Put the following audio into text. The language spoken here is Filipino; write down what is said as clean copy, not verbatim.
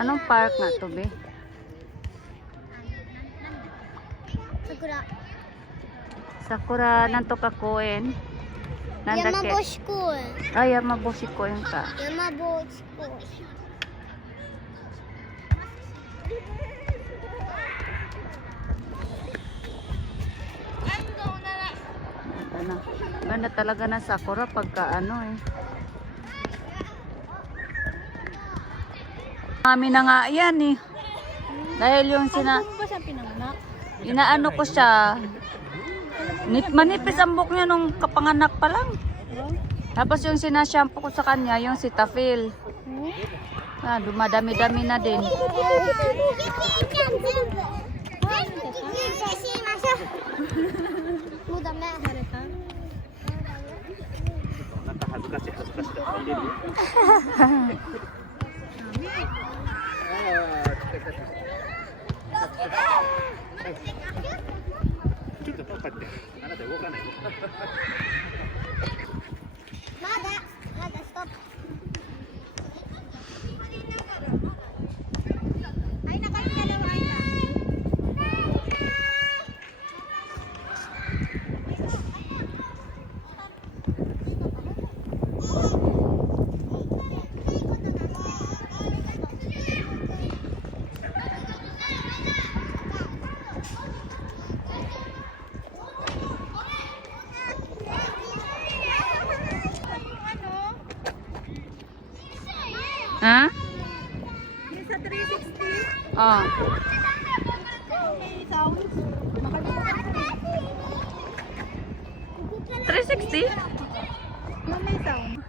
Anong park nga to, be? Sakura. Sakura, nanto ka Koen. Yamaboshi Koen. Ay, Yamaboshi Koen ka. Yamaboshi Koen. Ganda, ganda talaga ng Sakura pagka ano eh. Mami na nga yan eh. Dahil yung inaano ko siya. Manipis ang buhok niya nung kapanganak pa lang. Tapos yung sinashampoo ko sa kanya, yung Cetaphil. Dumadami-dami na din. Mada, stop. Ay, nakakalawa ka. Ha? Sa 360. Oh. Okay, sounds. 360? Yung may sound.